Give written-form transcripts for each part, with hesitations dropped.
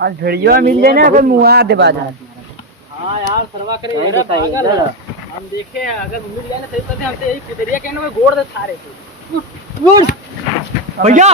आज भेड़िया मिल जाए ना कोई मुआ दे बाजा। हाँ यार सरवा करे मेरा पागल हम देखे अगर मिल जाए ना सही तो हमसे यही कुदरिया कहने में गोड़ दे थारे थे भैया।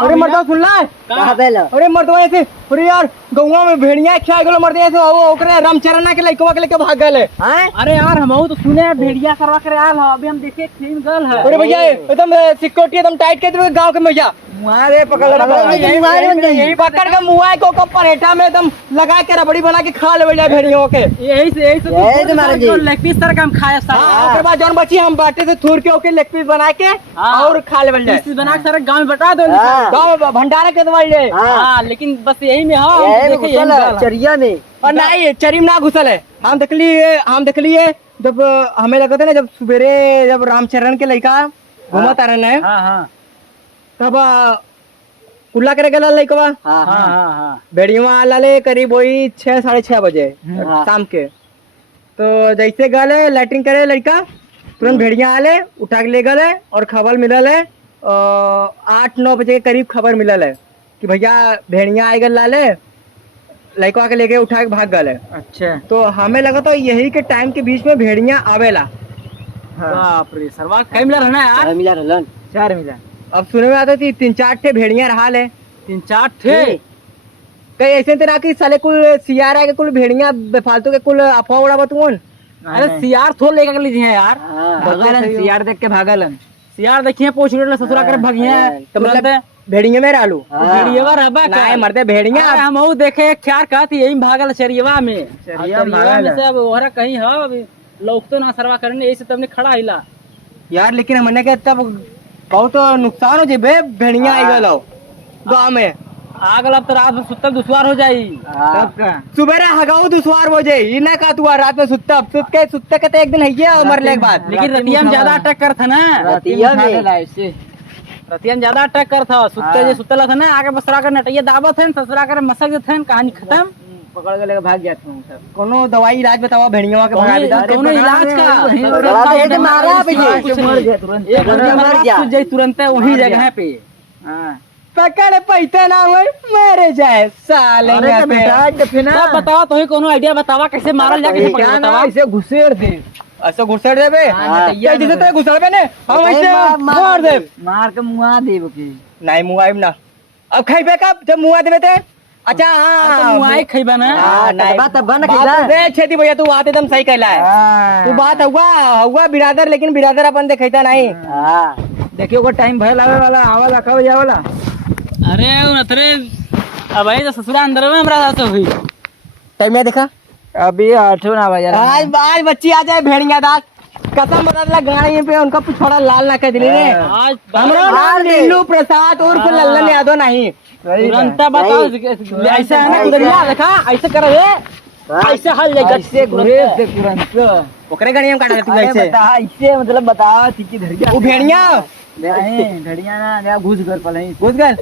अरे मर्दा सुन ला कहां पे ला अरे मर्दवा ऐसे अरे यार गौवा में भेड़िया खा गेलो मर्दे ऐसे ओकरे रामचरण के लइकवा के लेके भाग गए हैं। अरे यार हमहू तो सुने भेड़िया सरवा करे आल है अभी हम देखे तीन गल है। अरे भैया एकदम सिक्योरिटी एकदम टाइट कर दे गांव के भैया मुआरे पकड़ यही पकड़ के मुआ को परेठा में एकदम लगा के रबड़ी बना के खा ले भैया भेड़ियों के यही से तुम्हारे जी लेग पीस सर काम खाया सर। उसके बाद जौन बची हम बाटे से थूर के ओके लेग पीस बना के और खा ले भैया पीस बना के सर गांव में बता दो गांव में भंडारा के दवाई ले। हां लेकिन बस यही में हां देखे यही चरिया में और नहीं चरी में ना घुसल है। हम देख लिए जब हमें लगा था ना जब सवेरे जब रामचरण के लड़का घूमत आ रहे हैं तब कुल्ला करे गला लइकवा भेड़िया आला ले करीब वही 6 साढ़े 6 बजे शाम के। तो जैसे गले लैट्रिन करे लड़का तुरंत भेड़िया आले उठा के ले गए और खबर मिलल है 8-9 बजे के करीब खबर मिलल है कि भैया भेड़िया आई गल लाले लड़का के लेके उठा के भाग गए। अच्छा तो हमें लगा तो यही के टाइम के बीच में भेड़िया आवेला। बाप रे सरवा कई मिला रहना यार मिला रहलन 4 मिला। अब सुने में आता थी 3-4 ठे भेड़िया रहा ले 3-4 ठे कई ऐसे तरह की साले कुल सियार है के कुल भेड़िया बेफालतू के कुल अफवाह उड़ा बतून। अरे सियार थोड़ लेकर लीजिए यार भागलन सियार देख के भागलन सियार देखिए पोछ ले ससुरा करे भगिया तो मतलब भेड़िया में रहलू भेड़िया रहबा नहीं मरते भेड़िया हम ऊ देखे ख्यार कहती यही भागल चरियवा में में से अब ओहरा कहीं ह लोग तो ना सरवा करने ऐसे तबने खड़ा हिला यार। लेकिन हमने के तब बहुत नुकसान हो जेबे भेड़िया आई गलो गांव में आग लब तो रात में सुतल दुश्वार हो जाई तब का सुबेरे हगाऊ दुश्वार हो जाई ई ना का तू रात में सुत्ते के तो एक दिन है मरले के बाद। लेकिन रतिया में ज्यादा अटैक कर था ना रतिया में ज्यादा अटैक कर था सुत्ते जे सुतला था ना आगे बसरा कर नटैया दावत है ससुरा कर मसक थे कहानी खत्म पकड़ के लेके भाग गया था सब। कोनो दवाई इलाज बताओ भेड़िया के भगा देता कोनो इलाज का मारा भैया मर गया तुरंत मर गया तुरंत वही जगह पे। हां पकड़ पैसे ना हुए मरे जाए साले बेटा बताओ तो ही कोनो आइडिया बतावा कैसे मारल जा कैसे पकड़ बतावा ऐसे घुसेड़ दे ऐसे घुसेड़ देबे जैसे तो घुसड़बे ने हम ऐसे मार दे मार के मुआ देब के नहीं मुआइब ना अब खइबे कब जब मुआ देबे ते। अच्छा हां मुआई खइबा ना बात बन खइला रे छेदी भैया तू बात एकदम सही कहला है तू बात हुआ बिरादर लेकिन बिरादर अपन देखैता नहीं। हां देखियो को टाइम भय लावे वाला आवाला कब जावला अरे उतरे अब आई तो ससुरा अंदर में हमरा साथ हुई टाइम में देखा अभी 8 ना बजा आज बच्ची आ जाए भेड़िया दास कसम बता गाड़ी पे उनका थोड़ा लाल ना कर दिली रे आज हमरा नाम नीलू प्रसाद उर्फ लल्लन यादव नहीं तुरंत बताओ ऐसे है ना कुदरिया देखा ऐसे कर रे ऐसे हल जाएगा ऐसे घुरे से तुरंत ओकरे गाड़ी में काटा तू ऐसे बता ऐसे मतलब बता ठीक धरिया वो भेड़िया नहीं भेड़िया ना घुस घर पले घुस गए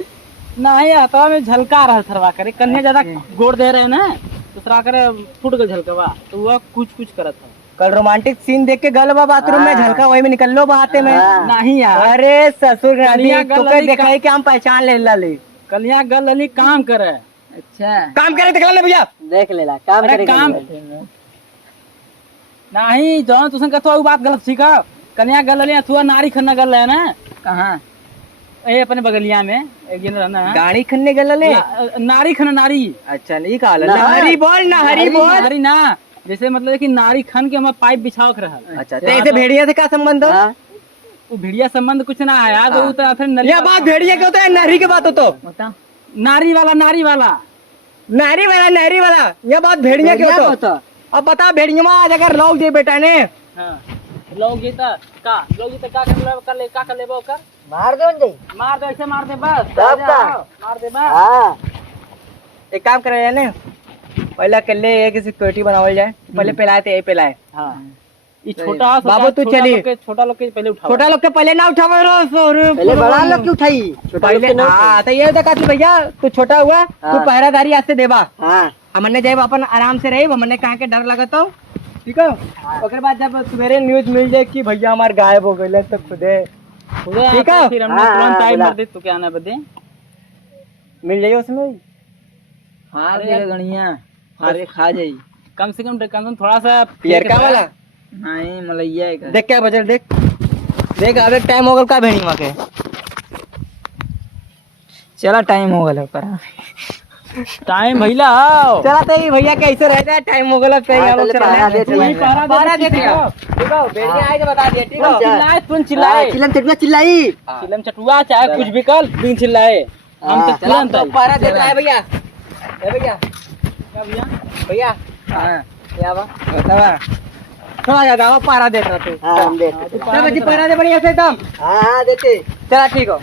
नहीं आता में झलका रहा सरवा करे कन्या ज्यादा गोड़ दे रहे ना दूसरा करे फुट गल झलकवा तो वो कुछ करत था। कल रोमांटिक सीन देख के गल बाथरूम में झलका वही में निकल लो बहाते में नहीं यार अरे ससुर तो देखा है कि हम पहचान ले कलिया गल अली काम करे। अच्छा काम करे देख ले भैया देख लेला काम करे काम नहीं जो तुसन कहतो बात गलत सीखा कन्या गल अली तू नारी खन्ना गल है ना कहां ए अपने बगलिया में एक दिन रहना है गाड़ी खन्ने गल ले नारी खन्ना नारी। अच्छा नहीं कहा नारी बोल नारी ना जैसे मतलब कि नारी खन के हम पाइप बिछाव रहा। अच्छा तो ऐसे भेड़िया से क्या संबंध हो वो भेड़िया संबंध कुछ ना है यार वो यह बात भेड़िया के होता है नारी के बात हो तो बता नारी वाला यह बात भेड़िया के होता। अब बता भेड़िया आज अगर लोग जे बेटा ने लोग जीता का कर लेबो कर मार दो ऐसे मार दे बस मार दे बस। हां एक काम करे ने पहले कल्ले एक सिक्योरिटी बनावल जाए पहले पहलाए थे पहलाए। हां ये छोटा बाबू तू चली छोटा लोग के पहले उठाओ छोटा लोग के पहले ना उठावे पहले बड़ा लोग की उठाई पहले। हां तो ये देखा तू भैया तू छोटा हुआ तू पहरादारी आज से देबा। हां हमने जाए अपन आराम से रही हमने कहां के डर लगत हो ठीक है। ओकर बाद जब सवेरे न्यूज़ मिल जाए कि भैया हमार गायब हो गइले तो खुदे ठीक है फिर हमने तुरंत टाइम मार दे तू क्या ना बदे मिल जाइए उसमें हार देगा गणिया हारे खा जाई कम से कम थोड़ा सा पियरका वाला नहीं मलैया है देख क्या बजल देख देख अबे टाइम हो गल का भेड़ी वहां के चला टाइम हो गया पर टाइम भइला चला तो ये भैया कैसे रहता है टाइम हो गल कहीं हम लोग चला पारा दे देखो भेड़िया आए तो बता दिया ठीक है चिल्लाए तुम चिल्लाए चिल्लम चटुआ चिल्लाई चिल्लम चटुआ चाहे कुछ भी कर बिन चिल्लाए हम तो तुरंत तो पारा देता है भैया ए भैया क्या भैया भैया हां क्या बा बतावा थोड़ा ज्यादा पारा देता तू हां देते पारा दे बढ़िया से एकदम हां देते चला ठीक हो